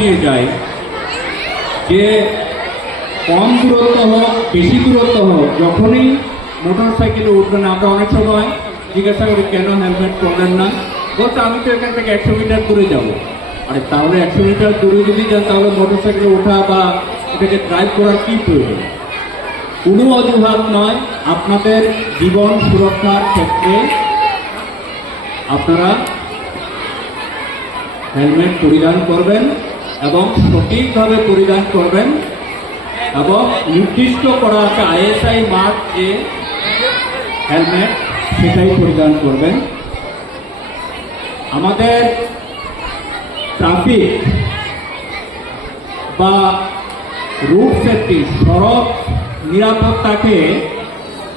নিয়ে যাই যে কম দূরত্ব হোক, বেশি দূরত্ব হোক, যখনই মোটর সাইকেলে উঠবেন, আমরা অনেক সময় জিজ্ঞাসা করি, কেন হেলমেট পরলেন না? বলতে আমি তো এখান থেকে একশো মিটার দূরে যাব। আরে তাহলে একশো মিটার দূরে যদি যান, তাহলে মোটর সাইকেলে ওঠা বা এটাকে ড্রাইভ করার কী প্রয়োজন? কোনো অজুহাত নয়, আপনাদের জীবন সুরক্ষার ক্ষেত্রে আপনারা হেলমেট পরিধান করবেন। এবং সঠিকভাবে পরিধান করবেন এবং নির্দিষ্ট করা একটা আইএসআই মার্ক যে হেলমেট, সেটাই পরিধান করবেন। আমাদের ট্রাফিক বা রুট সেফটি, সড়ক নিরাপত্তাকে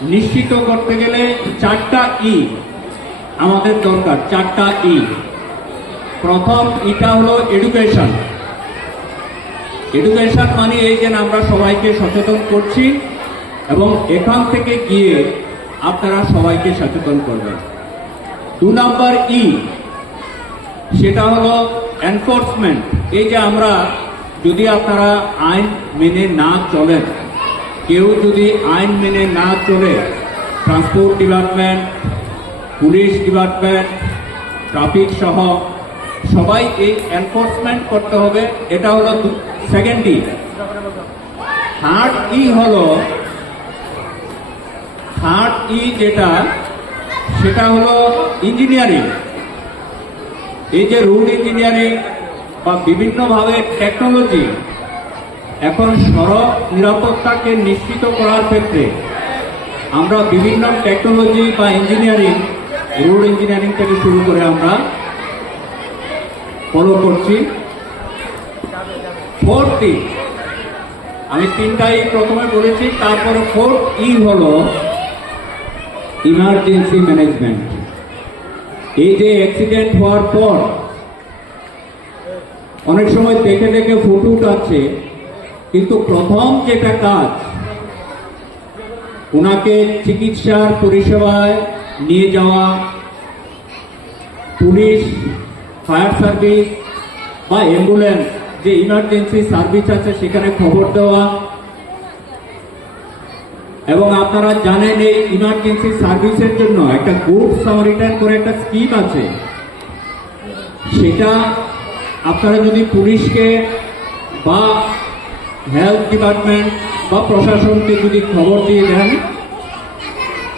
নিশ্চিত করতে গেলে চারটা ই আমাদের দরকার, চারটা ই। প্রথম ইটা হলো এডুকেশন এডুকেশন মানে এই যে আমরা সবাইকে সচেতন করছি, এবং এখান থেকে গিয়ে আপনারা সবাইকে সচেতন করবেন। দু নাম্বার ই সেটা হলো এনফোর্সমেন্ট এই যে আমরা যদি আপনারা আইন মেনে না চলেন, কেউ যদি আইন মেনে না চলে transport department police department traffic সহ সবাই এই এনফোর্সমেন্ট করতে হবে, এটা হলো সেকেন্ড ই থার্ড ই হলো থার্ড ই যেটা, সেটা হলো ইঞ্জিনিয়ারিং এই যে রুট ইঞ্জিনিয়ারিং বা বিভিন্নভাবে টেকনোলজি এখন সড়ক নিরাপত্তাকে নিশ্চিত করার ক্ষেত্রে আমরা বিভিন্ন টেকনোলজি বা ইঞ্জিনিয়ারিং রোড ইঞ্জিনিয়ারিং থেকে শুরু করে আমরা ফলো করছি। ফোর্থ ই। আমি তিনটাই প্রথমে বলেছি, তারপরে ফোর্থ ই হলো ইমার্জেন্সি ম্যানেজমেন্ট এই যে অ্যাক্সিডেন্ট হওয়ার পর, অনেক সময় দেখে দেখে ফটো উঠাচ্ছে কিন্তু প্রথম যেটা কাজ ওনাকে চিকিৎসার পরিষেবায় নিয়ে যাওয়া, পুলিশ ফায়ার সার্ভিস বা অ্যাম্বুলেন্স যে ইমার্জেন্সি সার্ভিস আছে, সেখানে খবর দেওয়া। এবং আপনারা জানেন এই ইমার্জেন্সি সার্ভিসের জন্য একটা গুড সামারিটান করে একটা স্কিম আছে। সেটা আপনারা যদি পুলিশকে বা হেলথ ডিপার্টমেন্ট বা প্রশাসনকে যদি খবর দিয়ে দেন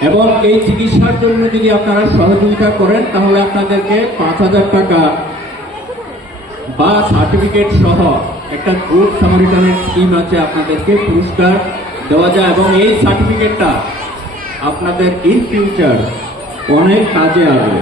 এবং এই চিকিৎসার জন্য যদি আপনারা সহযোগিতা করেন, তাহলে আপনাদেরকে পাঁচ হাজার টাকা বা সার্টিফিকেট সহ একটা গ্রুপ সামারিটানের স্কিম আছে আপনাদেরকে, পুরস্কার দেওয়া যায় এবং এই সার্টিফিকেটটা আপনাদের ইন ফিউচার অনেক কাজে আসবে।